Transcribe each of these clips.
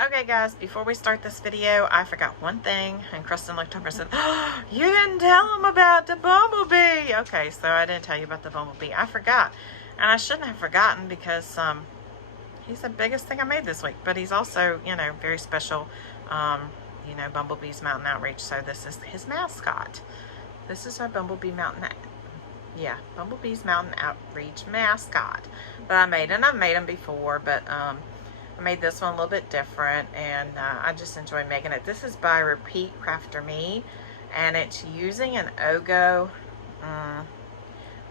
Okay guys, before we start this video, I forgot one thing, and Kristen looked over and said, oh, you didn't tell him about the Bumblebee. Okay, so I didn't tell you about the Bumblebee. I forgot, and I shouldn't have forgotten because he's the biggest thing I made this week, but he's also, very special. Bumblebee's Mountain Outreach, so this is his mascot. This is our Bumblebee Bumblebee's Mountain Outreach mascot that I made, and I've made him before, but I made this one a little bit different, and I just enjoy making it. This is by Repeat Crafter Me, and it's using an Ogo.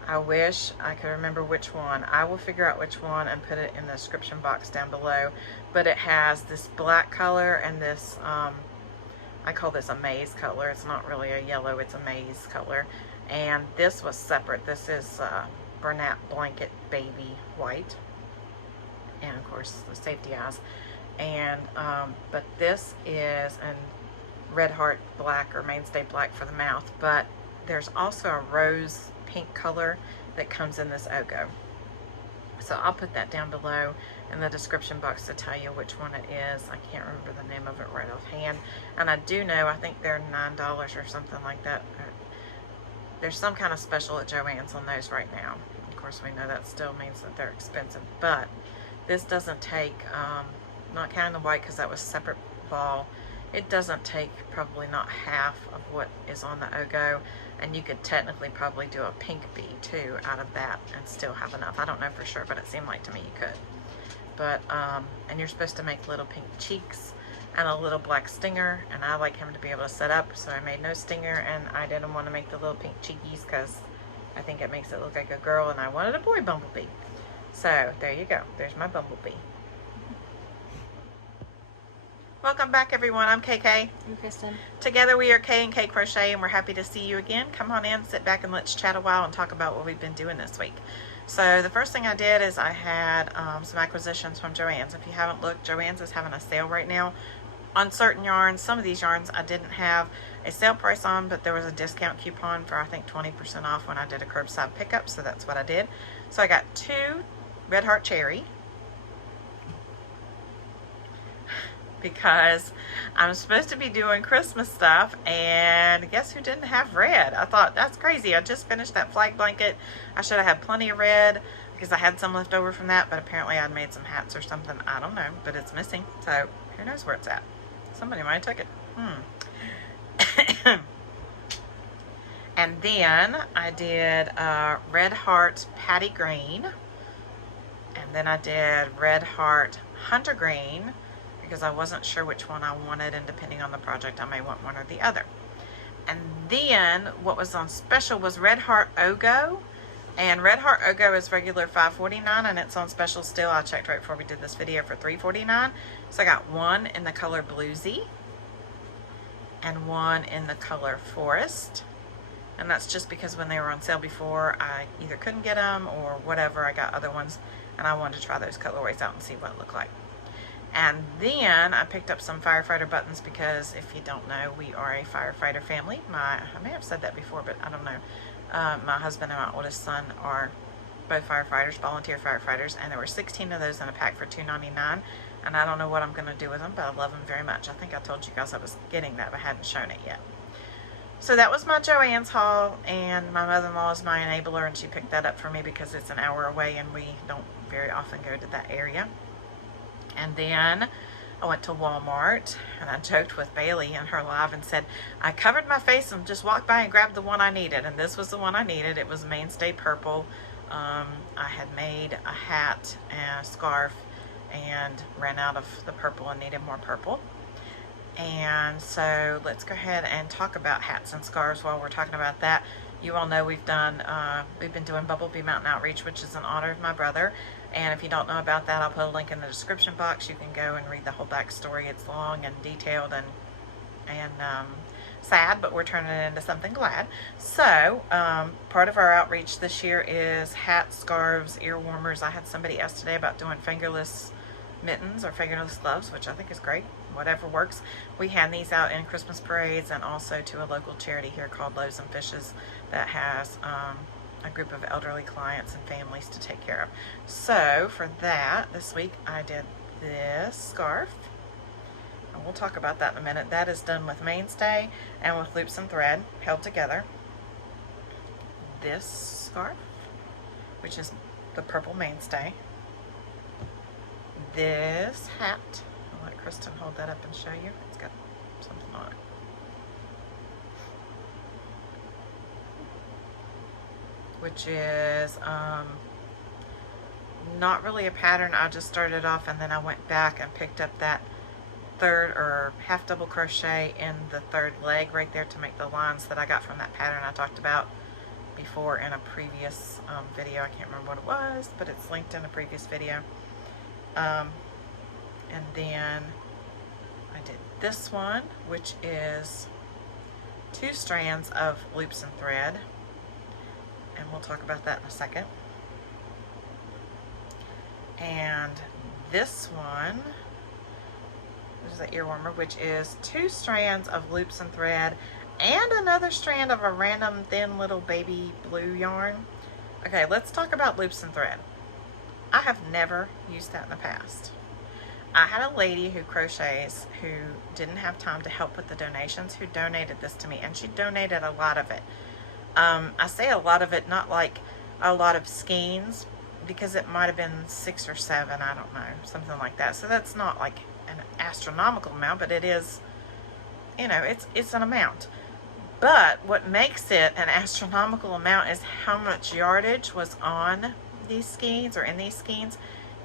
I wish I could remember which one. I will figure out which one and put it in the description box down below. But it has this black color and this, I call this a maize color. It's not really a yellow, it's a maize color. And this was separate. This is Bernat Blanket Baby White. And of course the safety eyes. And but this is in Red Heart Black or Mainstay Black for the mouth. But there's also a rose pink color that comes in this Ogo. So I'll put that down below in the description box to tell you which one it is. I can't remember the name of it right offhand. And I do know, I think they're $9 or something like that. There's some kind of special at Joann's on those right now. Of course, we know that still means that they're expensive. But this doesn't take, not counting the white because that was separate ball, it doesn't take probably not half of what is on the Ogo. And you could technically probably do a pink bee too out of that and still have enough. I don't know for sure, but it seemed like to me you could. But, and you're supposed to make little pink cheeks and a little black stinger. And I like him to be able to set up, so I made no stinger, and I didn't want to make the little pink cheekies because I think it makes it look like a girl, and I wanted a boy Bumblebee. So there you go. There's my Bumblebee. Welcome back, everyone. I'm KK. I'm Kristen. Together we are K&K Crochet, and we're happy to see you again. Come on in, sit back, and let's chat a while and talk about what we've been doing this week. So the first thing I did is I had some acquisitions from Joann's. If you haven't looked, Joann's is having a sale right now on certain yarns. Some of these yarns I didn't have a sale price on, but there was a discount coupon for I think 20% off when I did a curbside pickup, so that's what I did. So I got 2 Red Heart Cherry, because I'm supposed to be doing Christmas stuff, and guess who didn't have red? I thought, that's crazy. I just finished that flag blanket. I should have had plenty of red because I had some left over from that, but apparently I'd made some hats or something. I don't know, but it's missing, so who knows where it's at. Somebody might have took it. And then I did Red Heart Patty Green, and then I did Red Heart Hunter Green, because I wasn't sure which one I wanted, and depending on the project I may want one or the other. And then what was on special was Red Heart Ogo, and Red Heart Ogo is regular $5.49, and it's on special still. I checked right before we did this video for $3.49. So I got one in the color Bluesy and one in the color Forest, and that's just because when they were on sale before I either couldn't get them or whatever. I got other ones, and I wanted to try those colorways out and see what it looked like. And then I picked up some firefighter buttons because if you don't know, we are a firefighter family. I may have said that before, but I don't know. My husband and my oldest son are both firefighters, volunteer firefighters, and there were 16 of those in a pack for $2.99. And I don't know what I'm going to do with them, but I love them very much. I think I told you guys I was getting that, but I hadn't shown it yet. So that was my Joann's haul, and my mother-in-law is my enabler, and she picked that up for me because it's an hour away, and we don't very often go to that area. And then I went to Walmart, and I joked with Bailey in her live and said, I covered my face and just walked by and grabbed the one I needed. And this was the one I needed. It was Mainstay Purple. I had made a hat and a scarf and ran out of the purple and needed more purple. And so let's go ahead and talk about hats and scarves while we're talking about that. You all know we've been doing Bumblebee Mountain Outreach, which is in honor of my brother. And if you don't know about that, I'll put a link in the description box. You can go and read the whole backstory. It's long and detailed and sad, but we're turning it into something glad. So part of our outreach this year is hats, scarves, ear warmers. I had somebody ask today about doing fingerless mittens or fingerless gloves, which I think is great. Whatever works. We hand these out in Christmas parades and also to a local charity here called Loaves and Fishes that has a group of elderly clients and families to take care of. So for that, this week I did this scarf, And we'll talk about that in a minute. That is done with mainstay and with loops and thread held together. This scarf, which is the purple mainstay. This hat, I'll let Kristen hold that up and show you. It's got something on it. Which is not really a pattern. I just started off and then I went back and picked up that third or half double crochet in the third leg right there to make the lines that I got from that pattern I talked about before in a previous video. I can't remember what it was, but it's linked in a previous video. And then I did this one, which is 2 strands of loops and thread, and we'll talk about that in a second. And this one, this is the ear warmer, which is 2 strands of loops and thread and another strand of a random thin little baby blue yarn. Okay, let's talk about loops and thread. I have never used that in the past. I had a lady who crochets who didn't have time to help with the donations who donated this to me, and she donated a lot of it. I say a lot of it, not like a lot of skeins, because it might have been 6 or 7, I don't know, something like that. So that's not like an astronomical amount, but it is, you know, it's an amount. But what makes it an astronomical amount is how much yardage was on these skeins or in these skeins.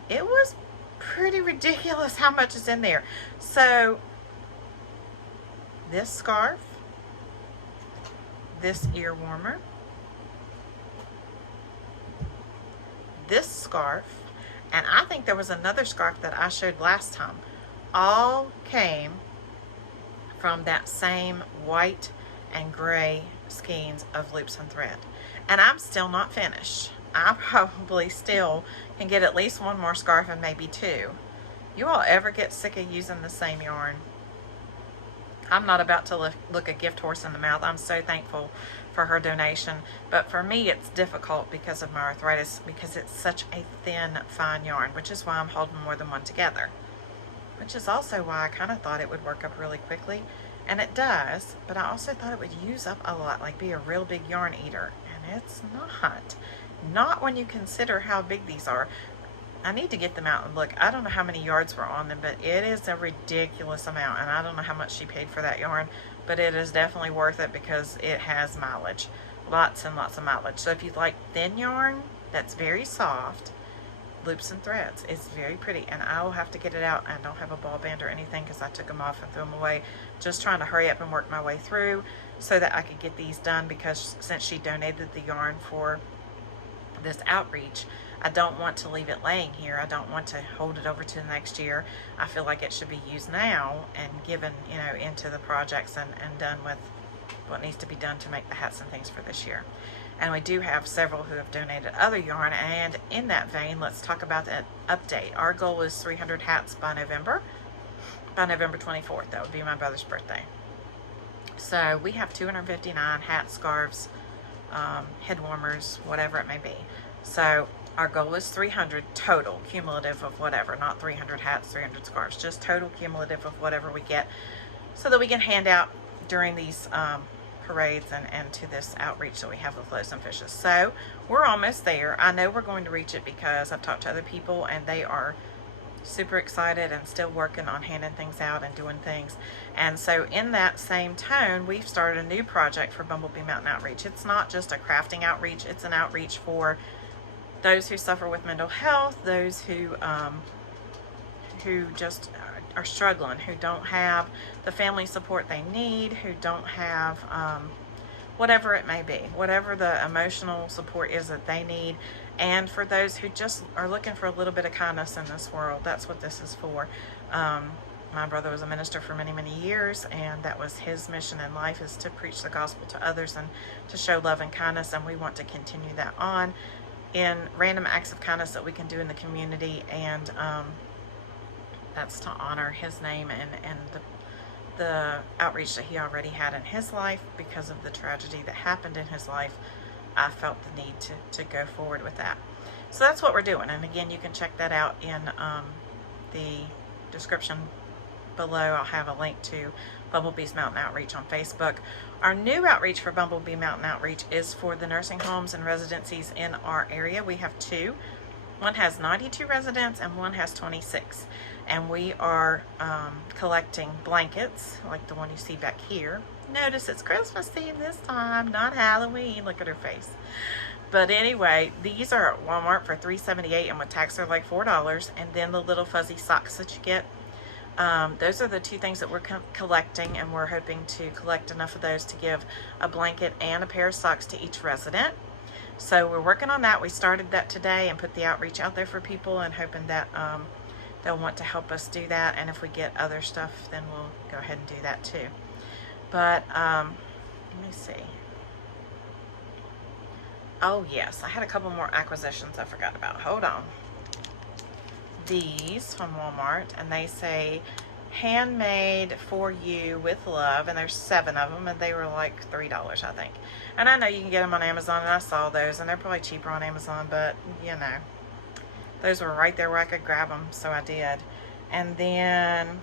It was pretty ridiculous how much is in there. So this scarf, this ear warmer, this scarf, and I think there was another scarf that I showed last time, all came from that same white and gray skeins of loops and thread. And I'm still not finished. I probably still can get at least 1 more scarf and maybe 2. You all ever get sick of using the same yarn? I'm not about to look a gift horse in the mouth. I'm so thankful for her donation, but for me it's difficult because of my arthritis, because it's such a thin, fine yarn, which is why I'm holding more than one together, which is also why I kind of thought it would work up really quickly, and it does, but I also thought it would use up a lot, like be a real big yarn eater, and it's not when you consider how big these are. I need to get them out and look. I don't know how many yards were on them, but it is a ridiculous amount, and I don't know how much she paid for that yarn, but it is definitely worth it because it has mileage, lots and lots of mileage. So if you like thin yarn that's very soft, loops and threads, it's very pretty, and I will have to get it out. I don't have a ball band or anything because I took them off and threw them away, just trying to hurry up and work my way through so that I could get these done, because since she donated the yarn for this outreach, I don't want to leave it laying here. I don't want to hold it over to the next year. I feel like it should be used now and given, you know, into the projects and done with what needs to be done to make the hats and things for this year. And we do have several who have donated other yarn, and in that vein, let's talk about that update. Our goal is 300 hats by November 24th. That would be my brother's birthday. So we have 259 hats, scarves, head warmers, whatever it may be. So our goal is 300 total, cumulative of whatever, not 300 hats, 300 scarves, just total cumulative of whatever we get, so that we can hand out during these parades and to this outreach that we have with Loaves and Fishes. So we're almost there. I know we're going to reach it because I've talked to other people and they are super excited and still working on handing things out and doing things. And so in that same tone, we've started a new project for Bumblebee Mountain Outreach. It's not just a crafting outreach, it's an outreach for those who suffer with mental health, those who just are struggling, who don't have the family support they need, who don't have whatever it may be, whatever the emotional support is that they need, and for those who just are looking for a little bit of kindness in this world. That's what this is for. My brother was a minister for many, many years, and that was his mission in life, is to preach the gospel to others and to show love and kindness, and we want to continue that on in random acts of kindness that we can do in the community, and that's to honor his name and the outreach that he already had in his life because of the tragedy that happened in his life. I felt the need to go forward with that. So that's what we're doing, and again, you can check that out in the description below I'll have a link to Bumblebee's Mountain Outreach on Facebook. Our new outreach for Bumblebee Mountain Outreach is for the nursing homes and residencies in our area. We have two. One has 92 residents and one has 26. And we are collecting blankets, like the one you see back here. Notice it's Christmas theme this time, not Halloween. Look at her face. But anyway, these are at Walmart for $3.78, and with tax they're like $4. And then the little fuzzy socks that you get. Those are the two things that we're collecting, and we're hoping to collect enough of those to give a blanket and a pair of socks to each resident. So we're working on that. We started that today and put the outreach out there for people, and hoping that they'll want to help us do that. And if we get other stuff, then we'll go ahead and do that too. But let me see. Oh yes, I had a couple more acquisitions I forgot about. Hold on. These from Walmart, and they say handmade for you with love, and there's 7 of them, and they were like $3, I think. And I know you can get them on Amazon, and I saw those, and they're probably cheaper on Amazon, but you know, those were right there where I could grab them, so I did. And then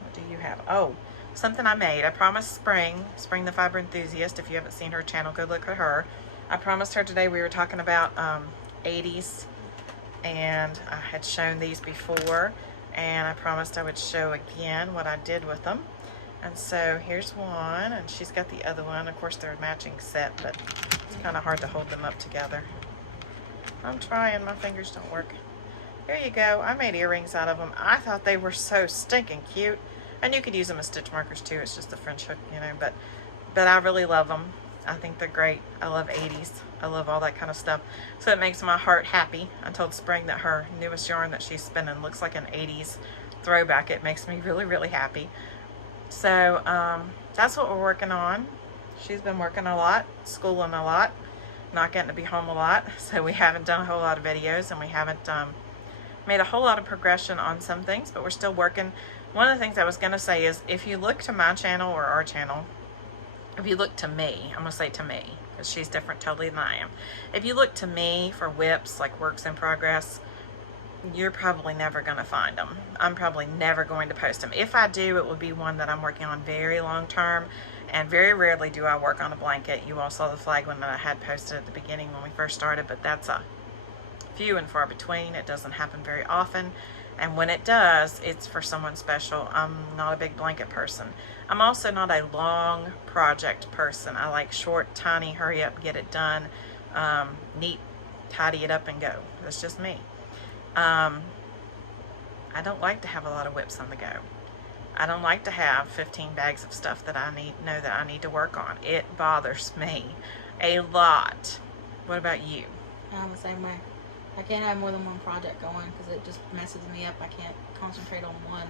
what do you have? Oh, something I made. I promised Spring the Fiber Enthusiast. If you haven't seen her channel, go look at her. I promised her today. We were talking about 80s, and I had shown these before, and I promised I would show again what I did with them. And so here's one, and she's got the other one. Of course, they're a matching set, but it's kind of hard to hold them up together. I'm trying. My fingers don't work. Here you go. I made earrings out of them. I thought they were so stinking cute. And you could use them as stitch markers too. It's just a French hook, you know, but I really love them. I think they're great. I love 80s. I love all that kind of stuff. So it makes my heart happy. I told Spring that her newest yarn that she's spinning looks like an 80s throwback. It makes me really, really happy. So that's what we're working on. She's been working a lot, schooling a lot, not getting to be home a lot. So we haven't done a whole lot of videos, and we haven't made a whole lot of progression on some things, but we're still working. One of the things I was going to say is, if you look to my channel or our channel, if you look to me, I'm going to say to me, because she's different totally than I am. If you look to me for whips, like works in progress, you're probably never going to find them. I'm probably never going to post them. If I do, it will be one that I'm working on very long term, and very rarely do I work on a blanket. You all saw the flag one that I had posted at the beginning when we first started, but that's a few and far between. It doesn't happen very often. And when it does, it's for someone special. I'm not a big blanket person. I'm also not a long project person. I like short, tiny, hurry up, get it done, neat, tidy it up and go. That's just me. I don't like to have a lot of whips on the go. I don't like to have 15 bags of stuff that I know that I need to work on. It bothers me a lot. What about you? I'm the same way. I can't have more than one project going because it just messes me up. I can't concentrate on one.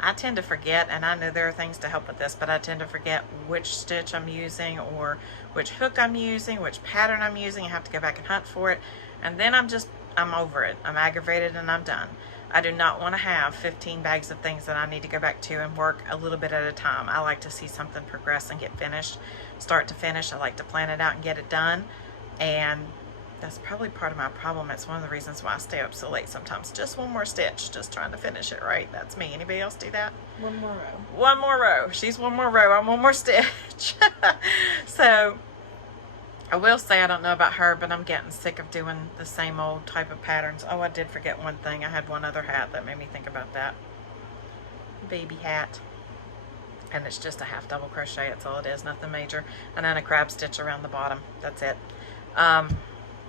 I tend to forget, and I know there are things to help with this, but I tend to forget which stitch I'm using, or which hook I'm using, which pattern I'm using. I have to go back and hunt for it, and then I'm over it. I'm aggravated and I'm done. I do not want to have 15 bags of things that I need to go back to and work a little bit at a time. I like to see something progress and get finished, start to finish. I like to plan it out and get it done, and that's probably part of my problem. It's one of the reasons why I stay up so late sometimes. Just one more stitch, just trying to finish it, right? That's me. Anybody else do that? One more row. One more row. She's one more row. I'm one more stitch. So I will say, I don't know about her, but I'm getting sick of doing the same old type of patterns. Oh, I did forget one thing. I had one other hat that made me think about that. Baby hat. And it's just a half double crochet. That's all it is. Nothing major. And then a crab stitch around the bottom. That's it.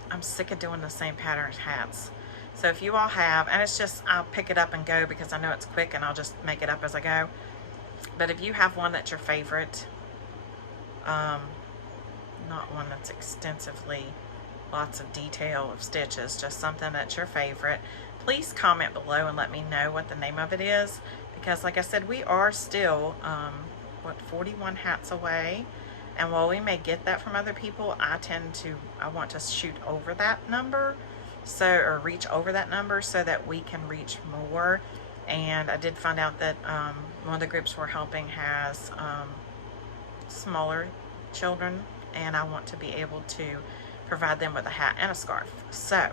I'm sick of doing the same pattern hats. So if you all have, and it's just, I'll pick it up and go because I know it's quick and I'll just make it up as I go. But if you have one that's your favorite, not one that's extensively lots of detail of stitches, just something that's your favorite, please comment below and let me know what the name of it is. Because like I said, we are still, 41 hats away. And while we may get that from other people, I want to shoot over that number, or reach over that number so that we can reach more. And I did find out that one of the groups we're helping has smaller children, and I want to be able to provide them with a hat and a scarf. So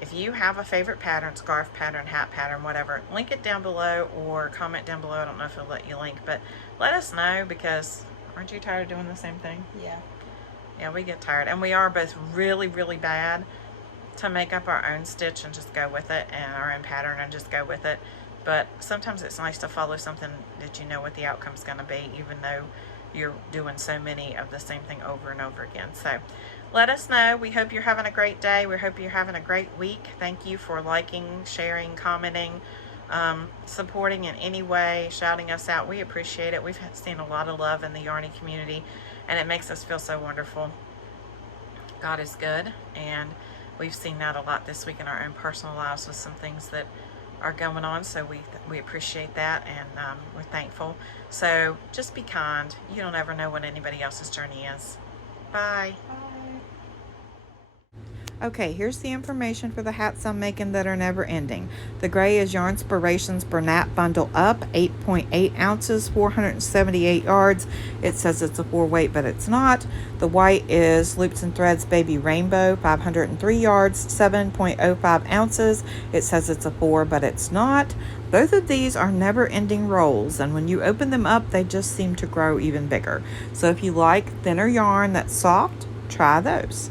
If you have a favorite pattern, scarf pattern, hat pattern, whatever, link it down below or comment down below. I don't know if it'll let you link, but let us know, because aren't you tired of doing the same thing? Yeah. Yeah, we get tired, and we are both really, really bad to make up our own stitch and just go with it, and our own pattern and just go with it. But sometimes it's nice to follow something that you know what the outcome's going to be, even though you're doing so many of the same thing over and over again. So let us know. We hope you're having a great day. We hope you're having a great week. Thank you for liking, sharing, commenting, supporting in any way, shouting us out. We appreciate it. We've seen a lot of love in the Yarny community, and it makes us feel so wonderful. God is good, and we've seen that a lot this week in our own personal lives with some things that are going on, so we appreciate that, and we're thankful. So just be kind. You don't ever know what anybody else's journey is. Bye. Okay, here's the information for the hats I'm making that are never ending. The gray is Yarnspirations Bernat Bundle Up, 8.8 ounces, 478 yards. It says it's a 4-weight, but it's not. The white is Loops and Threads Baby Rainbow, 503 yards, 7.05 ounces. It says it's a 4, but it's not. Both of these are never-ending rolls, and when you open them up, they just seem to grow even bigger. So if you like thinner yarn that's soft, try those.